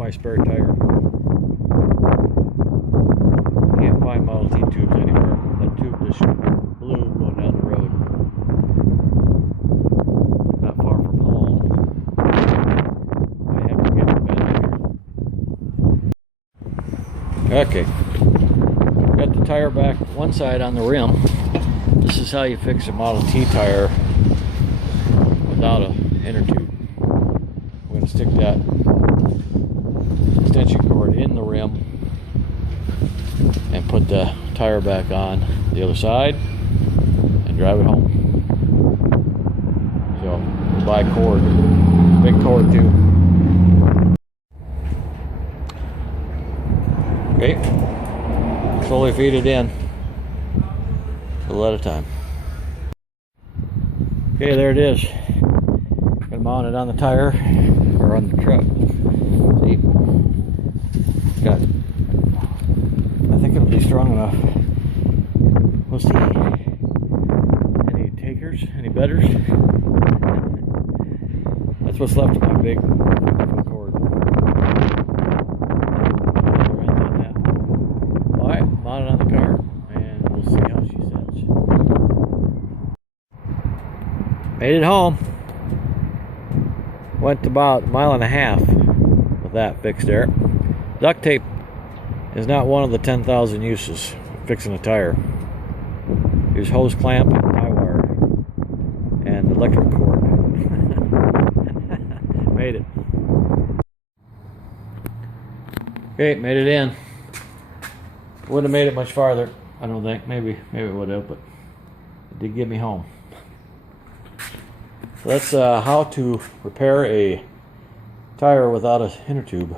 my spare tire. Can't find Model T tubes anywhere. That tube is blue going down the road. Not far from home. I have to get it back here. Okay. Got the tire back one side on the rim. This is how you fix a Model T tire without a inner tube. We're going to stick that extension cord in the rim and put the tire back on the other side and drive it home. So we'll buy cord, big cord too. Okay, slowly feed it in, a little at a time. Okay, there it is. Gonna mount it on the tire or on the truck. See, got. I think it'll be strong enough. We'll see. Any takers? Any betters? That's what's left of my big cord. Alright, mount it on the car and we'll see how she sets. Made it home. Went about a mile and a half with that fixed there. Duct tape is not one of the 10,000 uses fixing a tire. Use hose clamp and tie wire and electric cord. Made it. Okay, made it in. Wouldn't have made it much farther, I don't think. Maybe it would have, but it did get me home. So that's how to repair a tire without an inner tube.